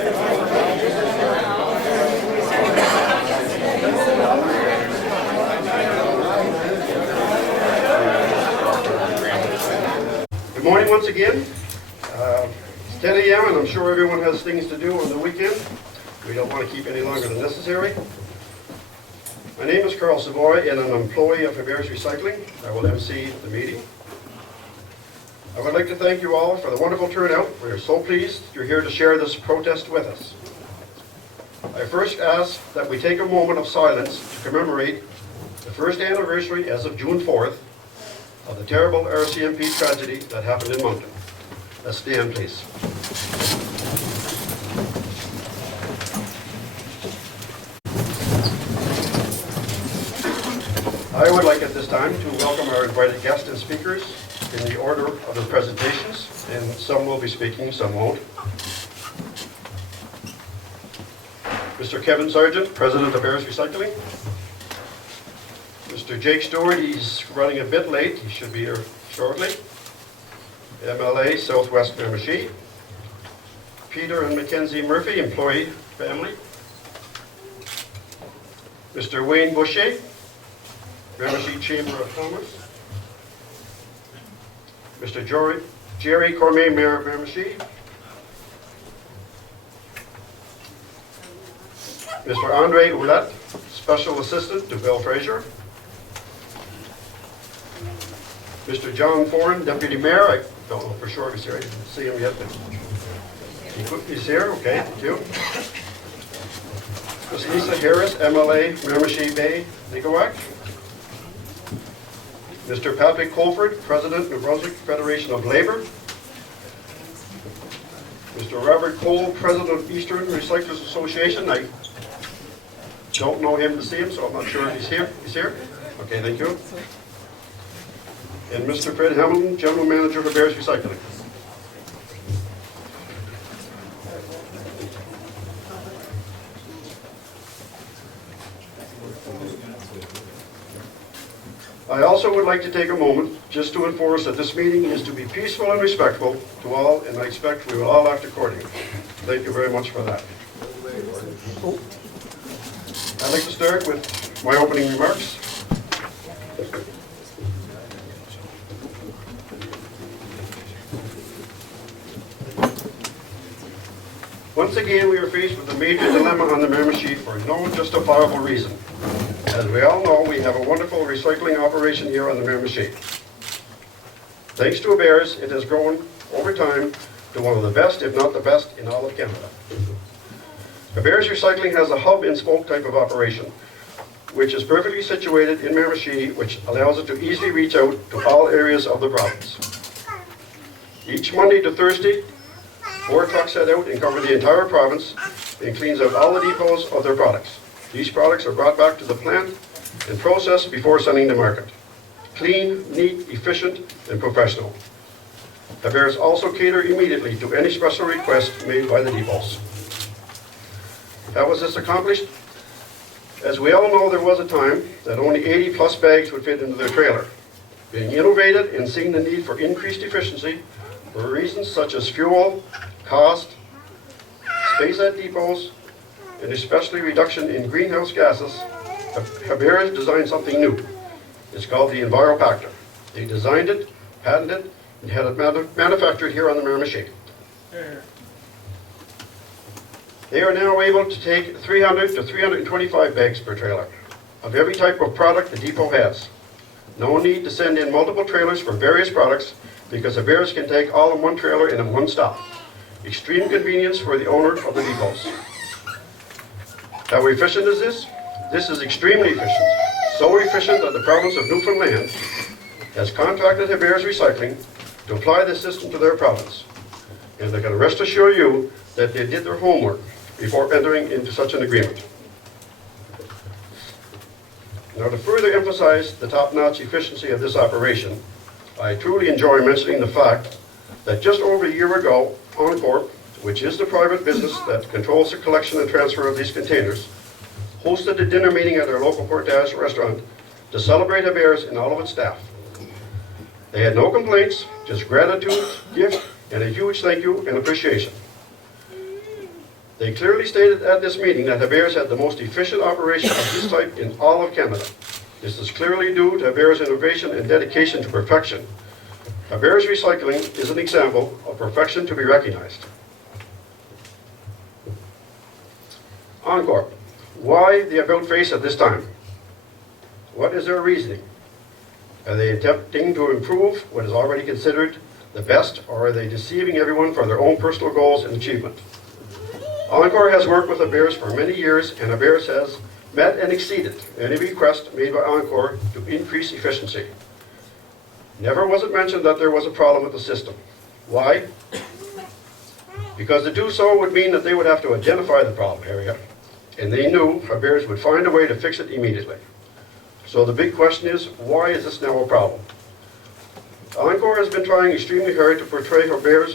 Good morning once again. It's 10 a.m. and I'm sure everyone has things to do on the weekend. We don't want to keep any longer than necessary. My name is Carl Savoy and I'm an employee of Hebert's Recycling. I will MC the meeting. I would like to thank you all for the wonderful turnout. We are so pleased you're here to share this protest with us. I first ask that we take a moment of silence to commemorate the first anniversary as of June 4th of the terrible RCMP tragedy that happened in Moncton. Let's stand, please. I would like at this time to welcome our invited guests and speakers in the order of their presentations, and some will be speaking, some won't. Mr. Kevin Sargent, President of Hebert's Recycling. Mr. Jake Stewart, he's running a bit late. He should be here shortly. MLA, Southwest Miramichi. Peter and Mackenzie Murphy, employee family. Mr. Wayne Boucher, Miramichi Chamber of Commerce. Mr. Jerry Cormier, Mayor of Miramichi. Mr. Andre Ouellette, Special Assistant to Bill Fraser. Mr. John Foran, Deputy Mayor. I don't know for sure if he's here. I didn't see him yet. But he's here. Okay, thank you. Ms. Lisa Harris, MLA, Miramichi Bay, Nicoak. Mr. Patrick Colford, President, New Brunswick Federation of Labor. Mr. Robert Cole, President of Eastern Recyclers Association. I don't know him to see him, so I'm not sure if he's here. He's here? Okay, thank you. And Mr. Fred Hamilton, General Manager of Hebert's Recycling. I also would like to take a moment just to enforce that this meeting is to be peaceful and respectful to all, and I expect we will all act accordingly. Thank you very much for that. I'd like to start with my opening remarks. Once again, we are faced with a major dilemma on the Miramichi for no justifiable reason. As we all know, we have a wonderful recycling operation here on the Miramichi. Thanks to Hebert's, it has grown over time to one of the best, if not the best, in all of Canada. Hebert's Recycling has a hub and spoke type of operation, which is perfectly situated in Miramichi, which allows it to easily reach out to all areas of the province. Each Monday to Thursday, 4 trucks head out and cover the entire province and cleans out all the depots of their products. These products are brought back to the plant and processed before sending to market. Clean, neat, efficient, and professional. Hebert's also cater immediately to any special request made by the depots. How was this accomplished? As we all know, there was a time that only 80 plus bags would fit into their trailer. Being innovative and seeing the need for increased efficiency for reasons such as fuel, cost, space at depots, and especially reduction in greenhouse gases, Hebert designed something new. It's called the EnviroPactor. They designed it, patented it, and had it manufactured here on the Miramichi. They are now able to take 300 to 325 bags per trailer of every type of product the depot has. No need to send in multiple trailers for various products because Hebert's can take all in one trailer and in one stop. Extreme convenience for the owner of the depots. How efficient is this? This is extremely efficient. So efficient that the province of Newfoundland has contracted Hebert's Recycling to apply this system to their province. And I can rest assure you that they did their homework before entering into such an agreement. Now, to further emphasize the top-notch efficiency of this operation, I truly enjoy mentioning the fact that just over a year ago, Encore, which is the private business that controls the collection and transfer of these containers, hosted a dinner meeting at their local Portage restaurant to celebrate Hebert's and all of its staff. They had no complaints, just gratitude, gift, and a huge thank you and appreciation. They clearly stated at this meeting that Hebert's had the most efficient operation of this type in all of Canada. This is clearly due to Hebert's innovation and dedication to perfection. Hebert's recycling is an example of perfection to be recognized. Encore. Why the about face at this time? What is their reasoning? Are they attempting to improve what is already considered the best, or are they deceiving everyone for their own personal goals and achievement? Encore has worked with Hebert for many years, and Hebert has met and exceeded any request made by Encore to increase efficiency. Never was it mentioned that there was a problem with the system. Why? Because to do so would mean that they would have to identify the problem area, and they knew Hebert would find a way to fix it immediately. So the big question is, why is this now a problem? Encore has been trying extremely hard to portray Hebert's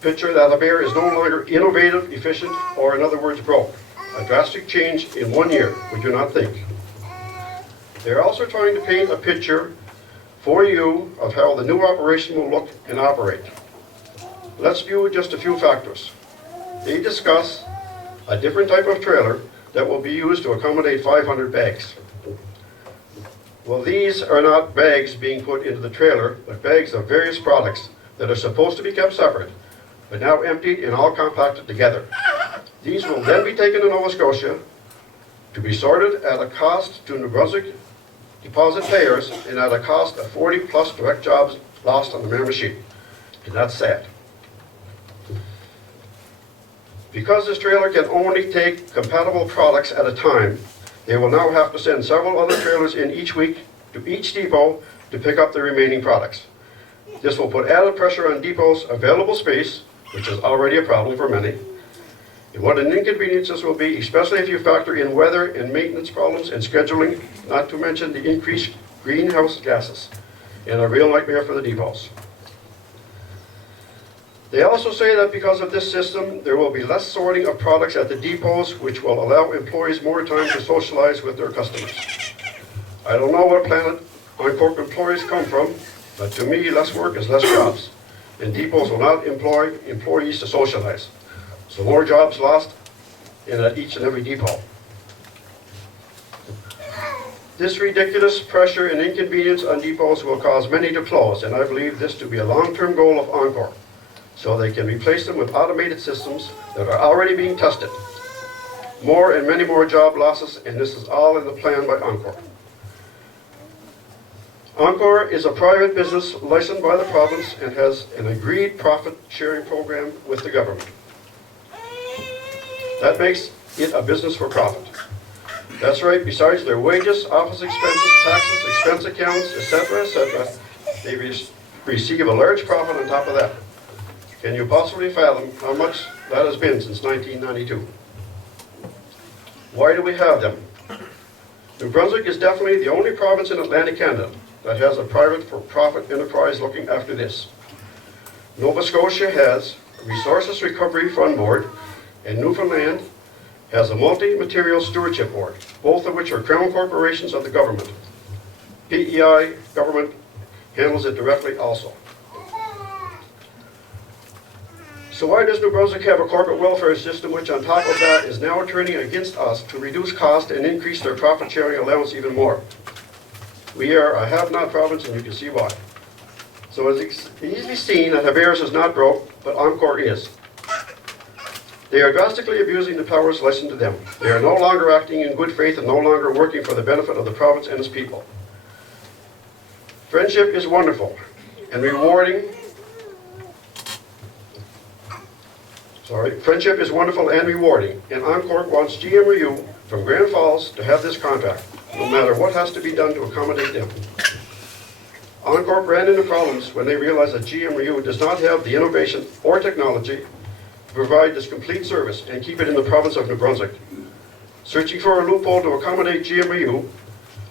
picture that Hebert is no longer innovative, efficient, or in other words, broke. A drastic change in 1 year, would you not think? They're also trying to paint a picture for you of how the new operation will look and operate. Let's view just a few factors. They discuss a different type of trailer that will be used to accommodate 500 bags. Well, these are not bags being put into the trailer, but bags of various products that are supposed to be kept separate, but now emptied and all compacted together. These will then be taken to Nova Scotia to be sorted at a cost to New Brunswick deposit payers and at a cost of 40 plus direct jobs lost on the Miramichi. And that's sad. Because this trailer can only take compatible products at a time, they will now have to send several other trailers in each week to each depot to pick up the remaining products. This will put added pressure on depots' available space, which is already a problem for many. And what an inconvenience this will be, especially if you factor in weather and maintenance problems and scheduling, not to mention the increased greenhouse gases, and a real nightmare for the depots. They also say that because of this system, there will be less sorting of products at the depots, which will allow employees more time to socialize with their customers. I don't know what planet Encore employees come from, but to me, less work is less jobs, and depots will not employ employees to socialize. So more jobs lost in at each and every depot. This ridiculous pressure and inconvenience on depots will cause many to close, and I believe this to be a long-term goal of Encore, so they can replace them with automated systems that are already being tested. More and many more job losses, and this is all in the plan by Encore. Encore is a private business licensed by the province and has an agreed profit-sharing program with the government. That makes it a business for profit. That's right, besides their wages, office expenses, taxes, expense accounts, etc., they receive a large profit on top of that. Can you possibly fathom how much that has been since 1992? Why do we have them? New Brunswick is definitely the only province in Atlantic Canada that has a private for-profit enterprise looking after this. Nova Scotia has a Resources Recovery Fund Board, and Newfoundland has a Multi-Material Stewardship Board, both of which are crown corporations of the government. PEI government handles it directly also. So why does New Brunswick have a corporate welfare system which on top of that is now turning against us to reduce cost and increase their profit sharing allowance even more? We are a have-not province, and you can see why. So it's easily seen that Hebert is not broke, but Encore is. They are drastically abusing the powers licensed to them. They are no longer acting in good faith and no longer working for the benefit of the province and its people. Friendship is wonderful and rewarding. Friendship is wonderful and rewarding, and Encore wants GMRU from Grand Falls to have this contract, no matter what has to be done to accommodate them. Encore ran into problems when they realized that GMRU does not have the innovation or technology to provide this complete service and keep it in the province of New Brunswick. Searching for a loophole to accommodate GMRU,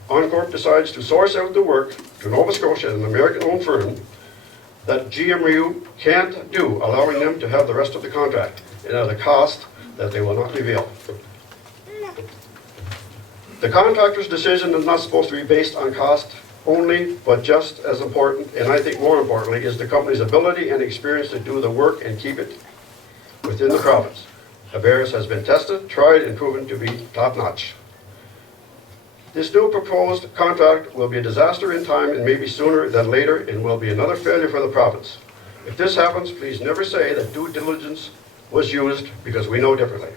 Encore decides to source out the work to Nova Scotia, an American-owned firm, that GMRU can't do, allowing them to have the rest of the contract, and at a cost that they will not reveal. The contractor's decision is not supposed to be based on cost only, but just as important, and I think more importantly, is the company's ability and experience to do the work and keep it within the province. Hebert's has been tested, tried, and proven to be top-notch. This new proposed contract will be a disaster in time and maybe sooner than later and will be another failure for the province. If this happens, please never say that due diligence was used because we know differently.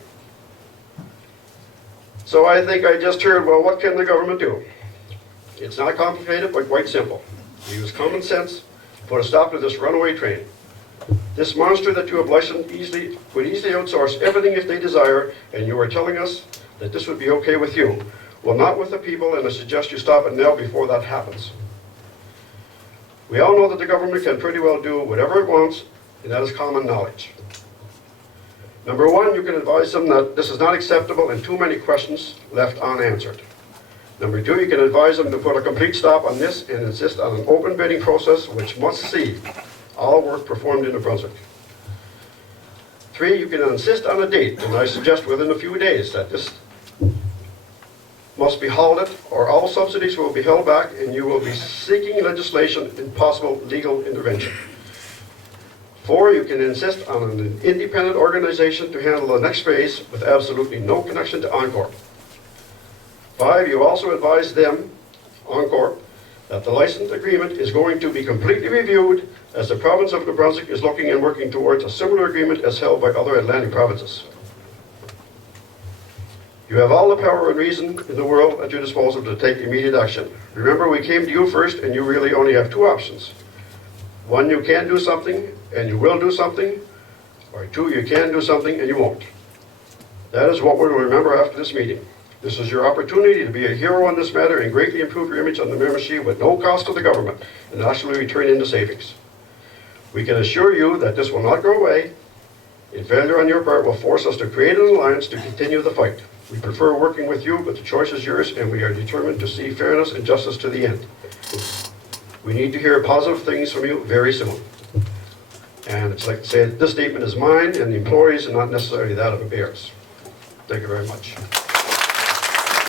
So I think I just heard, well, what can the government do? It's not complicated, but quite simple. Use common sense, put a stop to this runaway train. This monster that you have licensed could easily outsource everything if they desire, and you are telling us that this would be okay with you. Well, not with the people, and I suggest you stop it now before that happens. We all know that the government can pretty well do whatever it wants, and that is common knowledge. Number one, you can advise them that this is not acceptable and too many questions left unanswered. Number two, you can advise them to put a complete stop on this and insist on an open bidding process which must see all work performed in New Brunswick. Three, you can insist on a date, and I suggest within a few days that this must be halted or all subsidies will be held back and you will be seeking legislation and possible legal intervention. Four, you can insist on an independent organization to handle the next phase with absolutely no connection to Encore. Five, you also advise them, Encore, that the license agreement is going to be completely reviewed as the province of New Brunswick is looking and working towards a similar agreement as held by other Atlantic provinces. You have all the power and reason in the world at your disposal to take immediate action. Remember, we came to you first and you really only have two options. One, you can do something and you will do something, or two, you can do something and you won't. That is what we're going to remember after this meeting. This is your opportunity to be a hero on this matter and greatly improve your image on the Miramichi with no cost to the government and actually return into savings. We can assure you that this will not go away, and failure on your part will force us to create an alliance to continue the fight. We prefer working with you, but the choice is yours, and we are determined to see fairness and justice to the end. We need to hear positive things from you very soon. And it's like to say, this statement is mine and the employees and not necessarily that of Hebert's. Thank you very much.